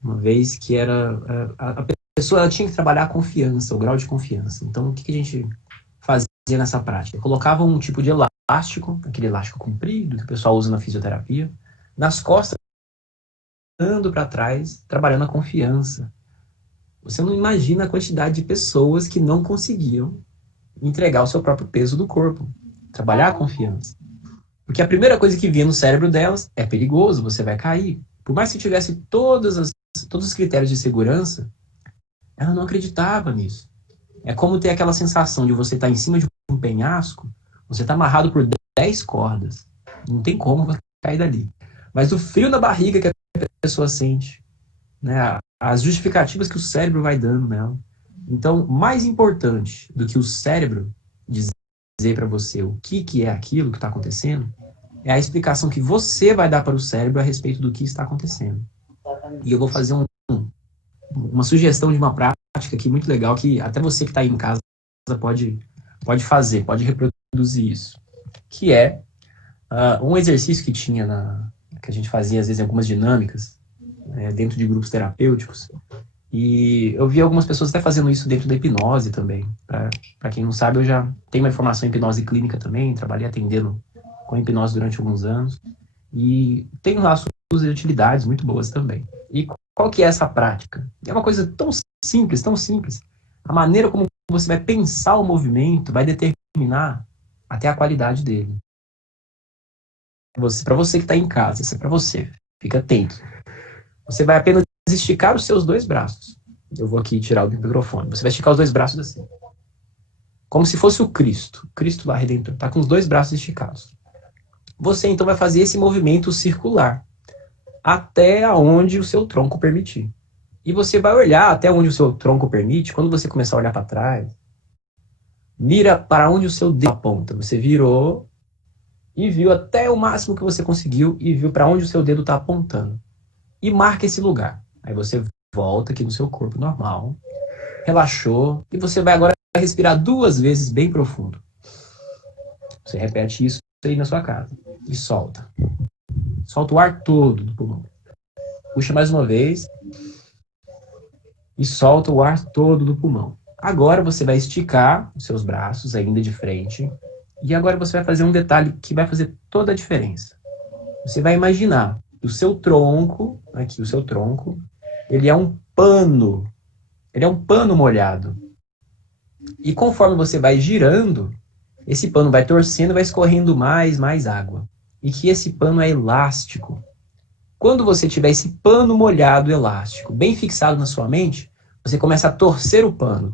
uma vez que era a pessoa ela tinha que trabalhar a confiança, o grau de confiança. Então, o que a gente fazia nessa prática? Colocava um tipo de elástico, aquele elástico comprido que o pessoal usa na fisioterapia, nas costas, andando para trás, trabalhando a confiança. Você não imagina a quantidade de pessoas que não conseguiam entregar o seu próprio peso do corpo, trabalhar a confiança. Porque a primeira coisa que vinha no cérebro delas é perigoso, você vai cair. Por mais que tivesse todos os critérios de segurança, ela não acreditava nisso. É como ter aquela sensação de você estar em cima de um penhasco, você está amarrado por 10 cordas. Não tem como você cair dali. Mas o frio na barriga que a pessoa sente, né? As justificativas que o cérebro vai dando nela. Então, mais importante do que o cérebro dizer para você o que é aquilo que está acontecendo, é a explicação que você vai dar para o cérebro a respeito do que está acontecendo. E eu vou fazer uma sugestão de uma prática aqui muito legal, que até você que está aí em casa pode fazer, pode reproduzir isso. Que é um exercício que que a gente fazia às vezes em algumas dinâmicas, dentro de grupos terapêuticos. E eu vi algumas pessoas até fazendo isso dentro da hipnose também. Para quem não sabe, eu já tenho uma formação em hipnose clínica também, trabalhei atendendo com hipnose durante alguns anos. E tenho lá suas utilidades muito boas também. E qual que é essa prática? É uma coisa tão simples, tão simples. A maneira como você vai pensar o movimento vai determinar até a qualidade dele. Para você que está em casa, isso é para você. Fica atento. Você vai apenas esticar os seus dois braços. Eu vou aqui tirar o microfone. Você vai esticar os dois braços assim. Como se fosse o Cristo. O Cristo lá, Redentor. Está com os dois braços esticados. Você então vai fazer esse movimento circular. Até onde o seu tronco permitir. E você vai olhar até onde o seu tronco permite. Quando você começar a olhar para trás, mira para onde o seu dedo aponta. Você virou e viu até o máximo que você conseguiu e viu para onde o seu dedo está apontando. E marca esse lugar. Aí você volta aqui no seu corpo normal, relaxou, e você vai agora respirar 2 vezes bem profundo. Você repete isso aí na sua casa. E solta. Solta o ar todo do pulmão. Puxa mais uma vez. E solta o ar todo do pulmão. Agora você vai esticar os seus braços ainda de frente. E agora você vai fazer um detalhe que vai fazer toda a diferença. Você vai imaginar o seu tronco, aqui o seu tronco, ele é um pano molhado. E conforme você vai girando, esse pano vai torcendo, vai escorrendo mais água. E que esse pano é elástico. Quando você tiver esse pano molhado, elástico, bem fixado na sua mente, você começa a torcer o pano.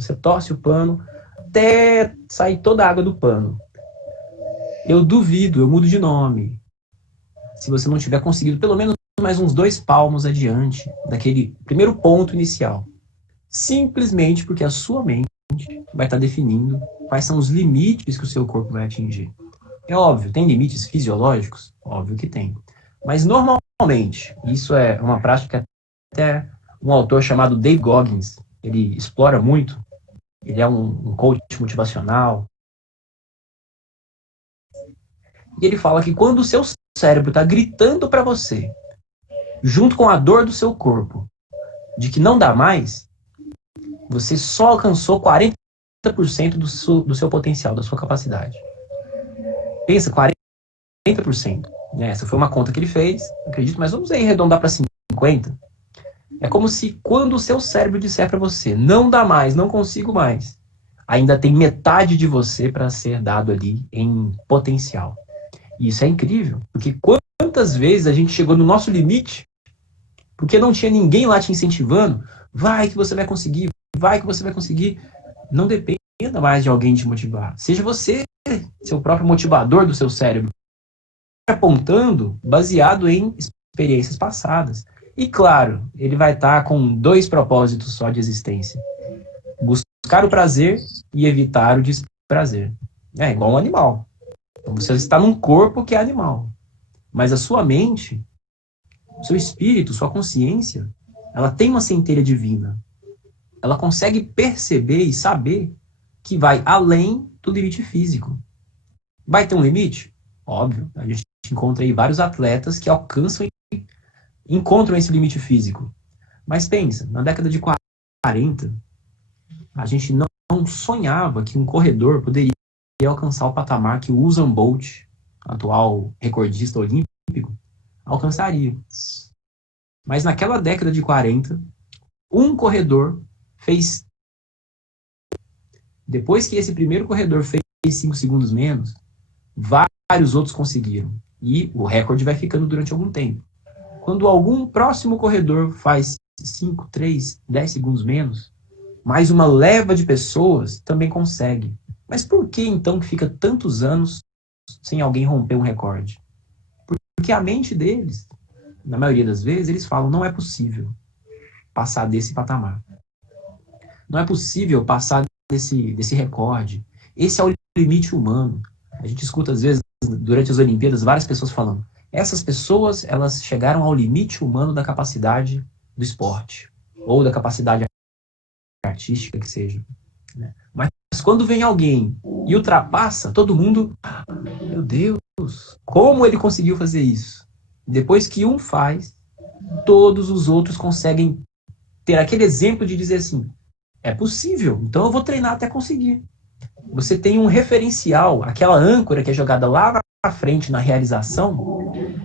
Você torce o pano até sair toda a água do pano. Eu duvido, eu mudo de nome. Se você não tiver conseguido pelo menos mais uns 2 palmos adiante daquele primeiro ponto inicial. Simplesmente porque a sua mente vai estar definindo quais são os limites que o seu corpo vai atingir. É óbvio, tem limites fisiológicos? Óbvio que tem. Mas normalmente, isso é uma prática que até um autor chamado Dave Goggins, ele explora muito. Ele é um coach motivacional. E ele fala que quando o seu cérebro está gritando para você, junto com a dor do seu corpo, de que não dá mais, você só alcançou 40% do seu potencial, da sua capacidade. Pensa, 40%. Né? Essa foi uma conta que ele fez, acredito, mas vamos aí arredondar para 50%. É como se quando o seu cérebro disser para você, não dá mais, não consigo mais, ainda tem metade de você para ser dado ali em potencial. E isso é incrível, porque quantas vezes a gente chegou no nosso limite, porque não tinha ninguém lá te incentivando, vai que você vai conseguir, vai que você vai conseguir. Não dependa mais de alguém te motivar. Seja você, seu próprio motivador do seu cérebro, apontando baseado em experiências passadas. E claro, ele vai estar com 2 propósitos só de existência. Buscar o prazer e evitar o desprazer. É igual um animal. Então, você está num corpo que é animal. Mas a sua mente, o seu espírito, sua consciência, ela tem uma centelha divina. Ela consegue perceber e saber que vai além do limite físico. Vai ter um limite? Óbvio. A gente encontra aí vários atletas que encontram esse limite físico. Mas pensa, na década de 40, a gente não sonhava que um corredor poderia alcançar o patamar que o Usain Bolt, atual recordista olímpico, alcançaria. Mas naquela década de 40, um corredor fez... Depois que esse primeiro corredor fez 5 segundos menos, vários outros conseguiram. E o recorde vai ficando durante algum tempo. Quando algum próximo corredor faz 5, 3, 10 segundos menos, mais uma leva de pessoas também consegue. Mas por que então que fica tantos anos sem alguém romper um recorde? Porque a mente deles, na maioria das vezes, eles falam, não é possível passar desse patamar. Não é possível passar desse recorde. Esse é o limite humano. A gente escuta, às vezes, durante as Olimpíadas, várias pessoas falando, essas pessoas, elas chegaram ao limite humano da capacidade do esporte, ou da capacidade artística que seja. Né? Mas quando vem alguém e ultrapassa, todo mundo, meu Deus, como ele conseguiu fazer isso? Depois que um faz, todos os outros conseguem ter aquele exemplo de dizer assim, é possível, então eu vou treinar até conseguir. Você tem um referencial, aquela âncora que é jogada lá na frente na realização,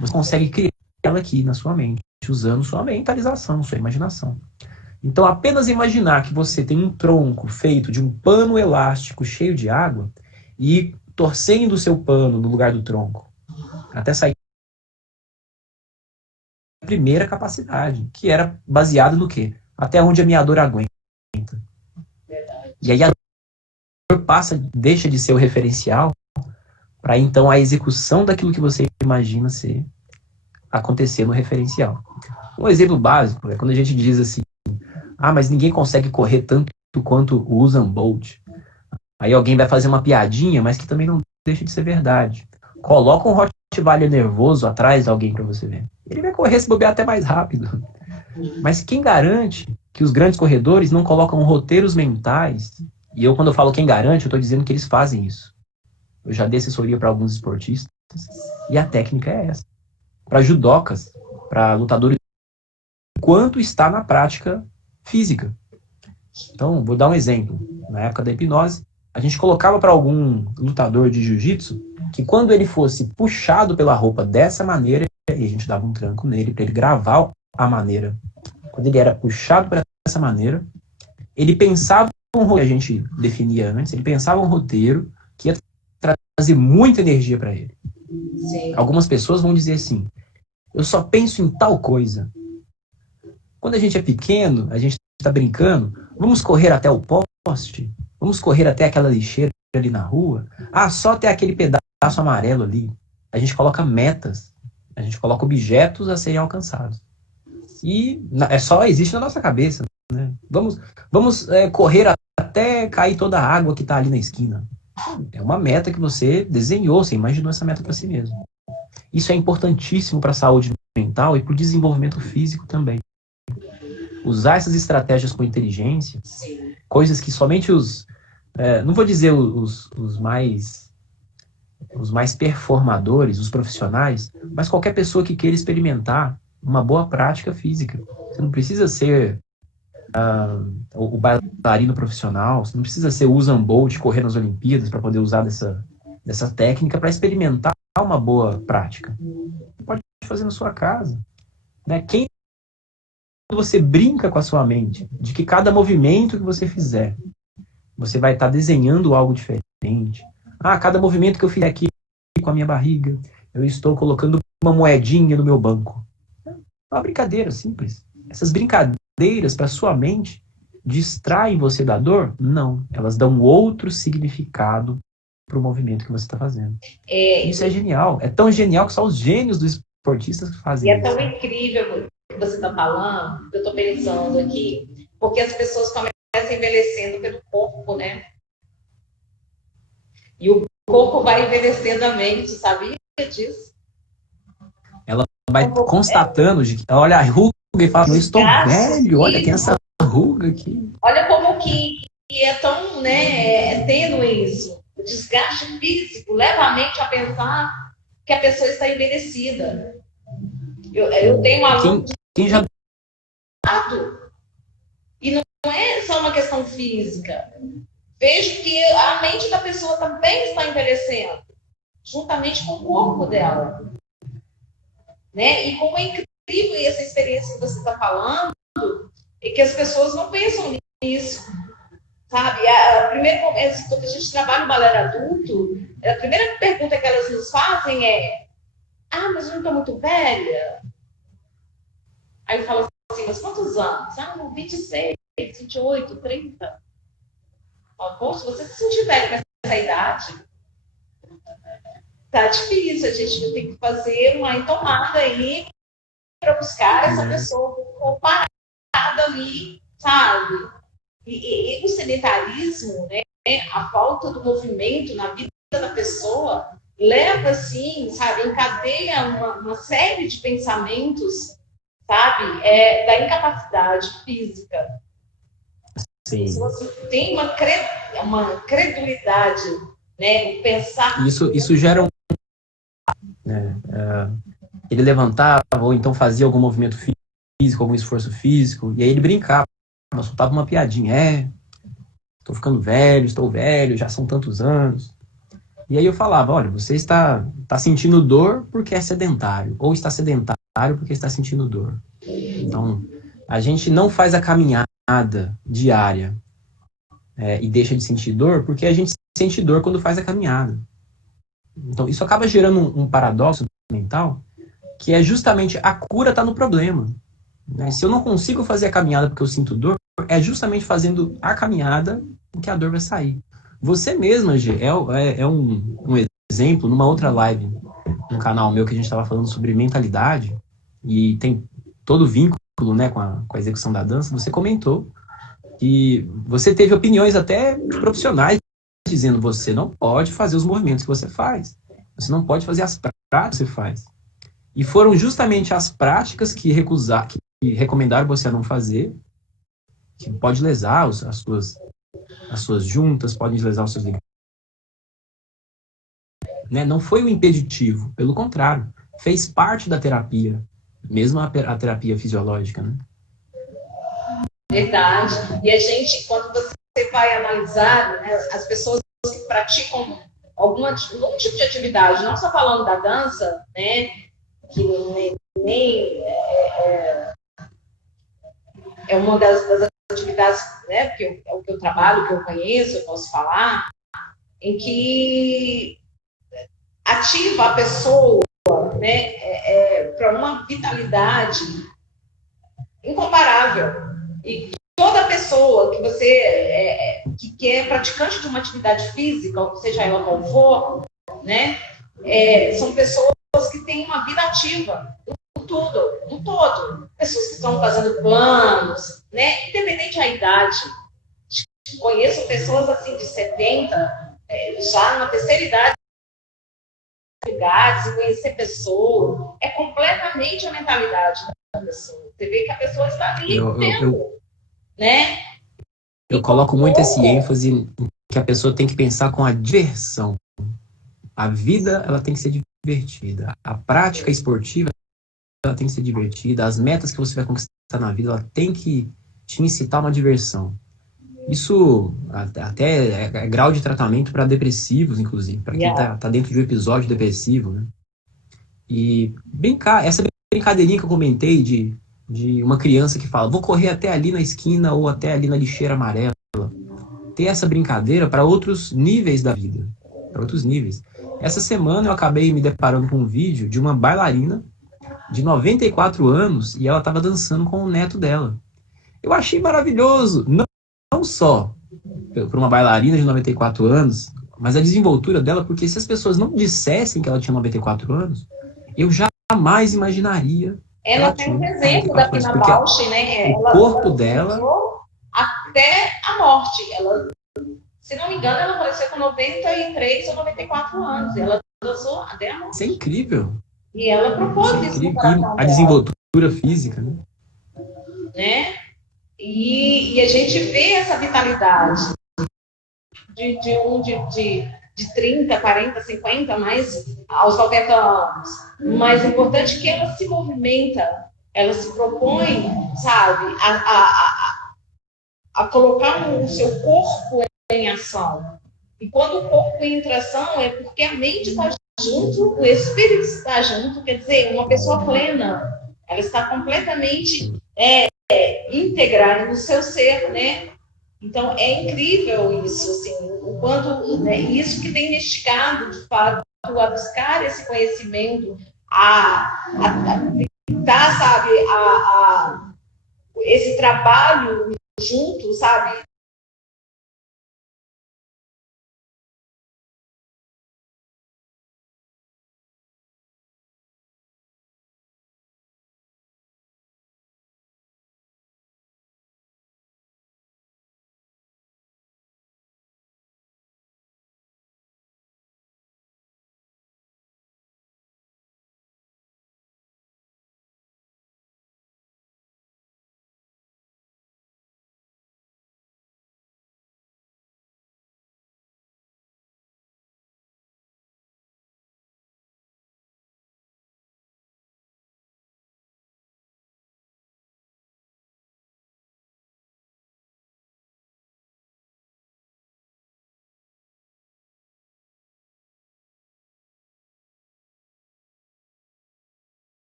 você consegue criar ela aqui na sua mente, usando sua mentalização, sua imaginação. Então, apenas imaginar que você tem um tronco feito de um pano elástico cheio de água e torcendo o seu pano no lugar do tronco, até sair a primeira capacidade, que era baseada no quê? Até onde a minha dor aguenta. E aí a dor deixa de ser o referencial para então a execução daquilo que você imagina ser acontecer no referencial. Um exemplo básico é quando a gente diz assim, mas ninguém consegue correr tanto quanto o Usain Bolt. Aí alguém vai fazer uma piadinha, mas que também não deixa de ser verdade. Coloca um Rottweiler nervoso atrás de alguém para você ver. Ele vai correr, se bobear até mais rápido. Mas quem garante que os grandes corredores não colocam roteiros mentais? E eu, quando eu falo quem garante, eu estou dizendo que eles fazem isso. Eu já dei assessoria para alguns esportistas. E a técnica é essa. Para judocas, para lutadores, quanto está na prática física. Então, vou dar um exemplo. Na época da hipnose, a gente colocava para algum lutador de jiu-jitsu que quando ele fosse puxado pela roupa dessa maneira, e a gente dava um tranco nele para ele gravar a maneira. Quando ele era puxado para essa maneira, ele pensava um roteiro que a gente definia antes, ele pensava um roteiro que ia trazer muita energia para ele. Sim. Algumas pessoas vão dizer assim, eu só penso em tal coisa. Quando a gente é pequeno, a gente está brincando, vamos correr até o poste, vamos correr até aquela lixeira ali na rua, só até aquele pedaço amarelo ali. A gente coloca metas, a gente coloca objetos a serem alcançados. E existe na nossa cabeça, né? Vamos correr até cair toda a água que está ali na esquina. É uma meta que você desenhou, você imaginou essa meta para si mesmo. Isso é importantíssimo para a saúde mental e para o desenvolvimento físico também. Usar essas estratégias com inteligência, Sim. coisas que somente não vou dizer os mais performadores, os profissionais, mas qualquer pessoa que queira experimentar uma boa prática física. Você não precisa ser o bailarino profissional, você não precisa ser o Usain Bolt, correr nas Olimpíadas para poder usar dessa técnica para experimentar uma boa prática. Você pode fazer na sua casa. Né? Você brinca com a sua mente, de que cada movimento que você fizer, você vai estar desenhando algo diferente. Cada movimento que eu fizer aqui com a minha barriga, eu estou colocando uma moedinha no meu banco. É uma brincadeira simples. Essas brincadeiras para sua mente distraem você da dor? Não. Elas dão outro significado para o movimento que você está fazendo. Isso é genial. É tão genial que só os gênios dos esportistas que fazem isso. E é tão incrível o que você está falando, que eu estou pensando aqui, porque as pessoas começam envelhecendo pelo corpo, né? E o corpo vai envelhecendo a mente, sabia disso? Ela vai constatando, olha a ruga e fala, eu estou velho, olha, tem essa ruga aqui. Olha como que é tão, né, tênue isso. O desgaste físico leva a mente a pensar que a pessoa está envelhecida. Eu tenho uma aluno quem já... E não é só uma questão física. Vejo que a mente da pessoa também está envelhecendo, juntamente com o corpo dela. Né? E como é incrível essa experiência que você está falando, é que as pessoas não pensam nisso. Sabe? Primeiro, quando a gente trabalha o balé adulto, a primeira pergunta que elas nos fazem é: mas eu não estou muito velha? Aí eu falo assim, mas quantos anos? 26, 28, 30. Poxa, você se sentir velho nessa idade, tá difícil, a gente tem que fazer uma entomada aí para buscar essa pessoa parada ali, sabe? E o sedentarismo, né, a falta do movimento na vida da pessoa leva, assim, sabe, encadeia uma série de pensamentos, sabe, da incapacidade física. Sim. Se você tem uma credulidade, né, pensar... Isso gera ele levantava ou então fazia algum movimento físico, algum esforço físico, e aí ele brincava, soltava uma piadinha, estou ficando velho, estou velho, já são tantos anos. E aí eu falava, olha, você está sentindo dor porque é sedentário, ou está sedentário porque está sentindo dor. Então, a gente não faz a caminhada diária e deixa de sentir dor porque a gente sente dor quando faz a caminhada. Então, isso acaba gerando um paradoxo mental, que é justamente a cura está no problema. Né? Se eu não consigo fazer a caminhada porque eu sinto dor, é justamente fazendo a caminhada que a dor vai sair. Você mesma, Gê, é um exemplo, numa outra live, no canal meu, que a gente estava falando sobre mentalidade, e tem todo o vínculo, né, com a execução da dança. Você comentou que você teve opiniões até profissionais dizendo: você não pode fazer os movimentos que você faz, você não pode fazer as práticas que você faz. E foram justamente as práticas que recomendaram você a não fazer, que pode lesar as suas juntas, podem lesar os seus ligamentos. Né? Não foi o impeditivo, pelo contrário, fez parte da terapia, mesmo a terapia fisiológica, né? Verdade. E a gente, quando você vai analisar, né, as pessoas que praticam algum tipo de atividade, não só falando da dança, né, que nem é uma das atividades, né, porque é o que eu trabalho, que eu conheço, eu posso falar, em que ativa a pessoa, né, para uma vitalidade incomparável. E toda pessoa que você que é praticante de uma atividade física, ou seja ela qual for, né, são pessoas que têm uma vida ativa tudo, no todo. Pessoas que estão fazendo planos, né? Independente da idade. Conheço pessoas assim de 70, já na terceira idade, e conhecer pessoa, é completamente a mentalidade da pessoa. Você vê que a pessoa está ali vivendo, né? Eu coloco muito esse ênfase em que a pessoa tem que pensar com a diversão. A vida, ela tem que ser divertida. A prática esportiva, ela tem que ser divertida. As metas que você vai conquistar na vida, ela tem que te incitar uma diversão. Isso até é grau de tratamento para depressivos, inclusive, para quem tá dentro de um episódio depressivo, né? E brincar, essa brincadeirinha que eu comentei de uma criança que fala, vou correr até ali na esquina ou até ali na lixeira amarela. Ter essa brincadeira para outros níveis da vida, para outros níveis. Essa semana eu acabei me deparando com um vídeo de uma bailarina de 94 anos e ela estava dançando com o neto dela. Eu achei maravilhoso, não só para uma bailarina de 94 anos, mas a desenvoltura dela, porque se as pessoas não dissessem que ela tinha 94 anos, eu jamais imaginaria. Ela tem um exemplo da Pina Bausch, né? O corpo dela até a morte. Ela, se não me engano, ela faleceu com 93 ou 94 anos. Ela dançou até a morte. Isso é incrível. E ela propôs isso no coração dela. A desenvoltura física, né? E a gente vê essa vitalidade de 30, 40, 50, mais aos 90 anos. Mas é importante que ela se movimenta, ela se propõe, sabe, a colocar o seu corpo em ação. E quando o corpo entra em ação, é porque a mente está junto, o espírito está junto, quer dizer, uma pessoa plena, ela está completamente íntegra no seu ser, né? Então, é incrível isso, assim, o quanto, né, isso que tem investigado, de fato, a buscar esse conhecimento, sabe, esse trabalho junto, sabe,